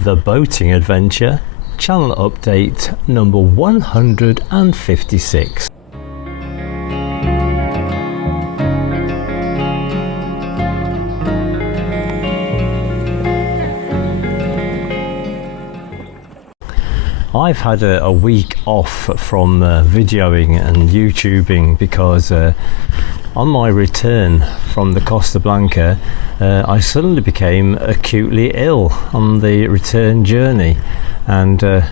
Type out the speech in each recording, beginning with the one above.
The Boating Adventure, channel update number 156. I've had a week off from videoing and YouTubing because on my return from the Costa Blanca I suddenly became acutely ill on the return journey, and to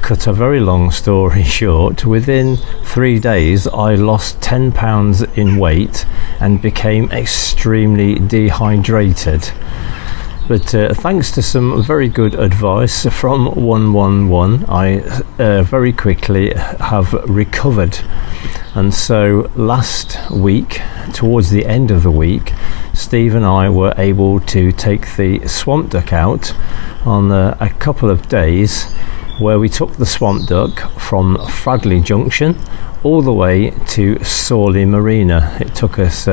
cut a very long story short, within 3 days I lost 10 pounds in weight and became extremely dehydrated. But thanks to some very good advice from 111, I very quickly have recovered. And so last week, towards the end of the week, Steve and I were able to take the Swamp Duck out on a couple of days, where we took the Swamp Duck from Fradley Junction all the way to Sawley Marina. It took us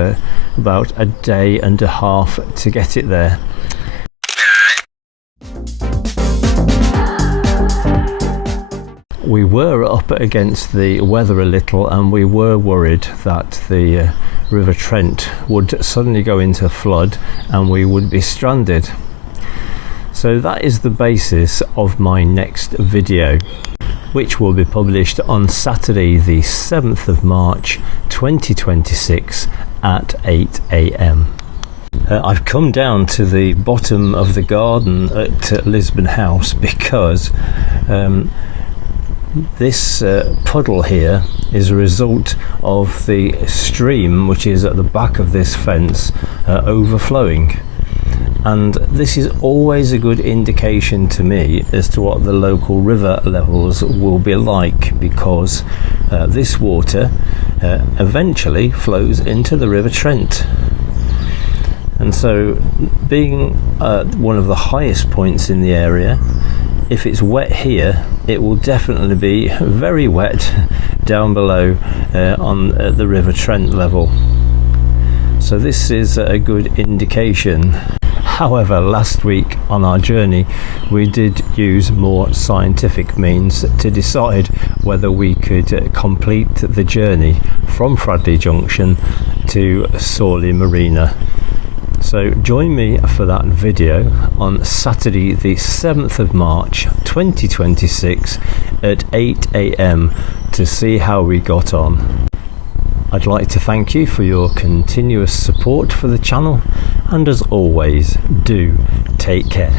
about a day and a half to get it there. We were up against the weather a little, and we were worried that the River Trent would suddenly go into flood and we would be stranded. So that is the basis of my next video, which will be published on Saturday the 7th of March 2026 at 8 AM. I've come down to the bottom of the garden at Lisbon House because this puddle here is a result of the stream which is at the back of this fence overflowing, and this is always a good indication to me as to what the local river levels will be like, because this water eventually flows into the River Trent. And so, being one of the highest points in the area, if it's wet here, it will definitely be very wet down below on the River Trent level. So this is a good indication. However, last week on our journey we did use more scientific means to decide whether we could complete the journey from Fradley Junction to Sawley Marina. So join me for that video on Saturday the 7th of March 2026 at 8 AM to see how we got on. I'd like to thank you for your continuous support for the channel, and as always, do take care.